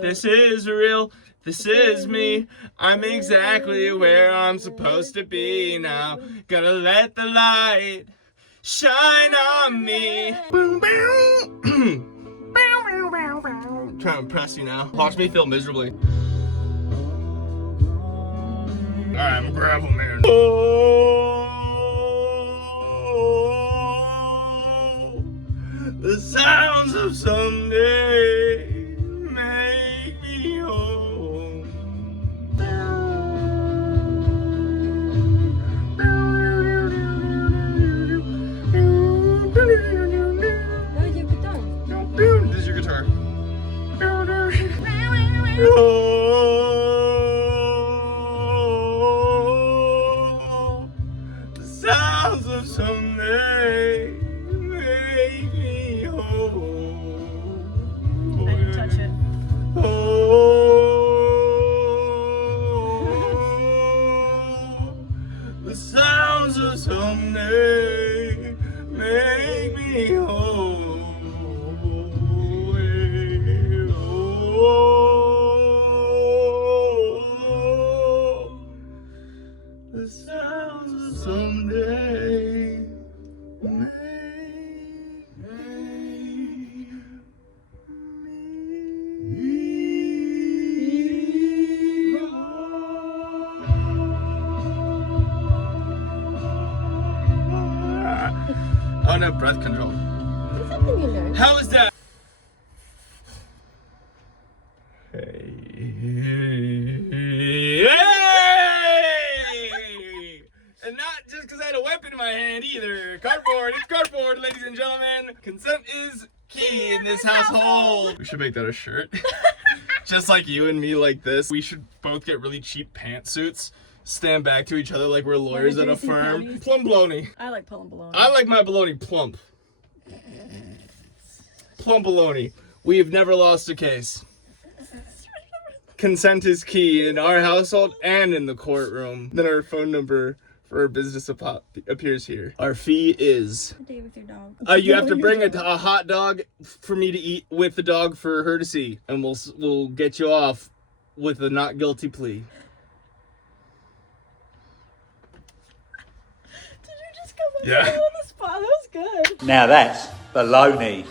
This is real. This is me. I'm exactly where I'm supposed to be now. Gonna let the light shine on me. Boom, boom. Trying to impress you now. Watch me feel miserably. Alright, I'm a gravel man. Oh, the sounds of someday make me home. This is your guitar. Oh, the sounds of someday make me whole. I didn't touch it. Oh, the sounds of someday make me whole. The sounds of someday make me I don't have breath control. That's something you learned. How is that? Hey. And not just because I had a weapon in my hand either. Cardboard, it's cardboard, ladies and gentlemen. Consent is key in this household. We should make that a shirt. Just like you and me like this. We should both get really cheap pantsuits. Stand back to each other like we're lawyers at a firm. Panties. Plum bologna. I like plum bologna. I like my bologna plump. Plum bologna. We have never lost a case. Consent is key in our household and in the courtroom. Then our phone number for our business appears here. Our fee is... A day with your dog. you have to bring a hot dog for me to eat with the dog for her to see. And we'll get you off with a not guilty plea. Did you just come up Yeah. on the spot? That was good. Now that's baloney.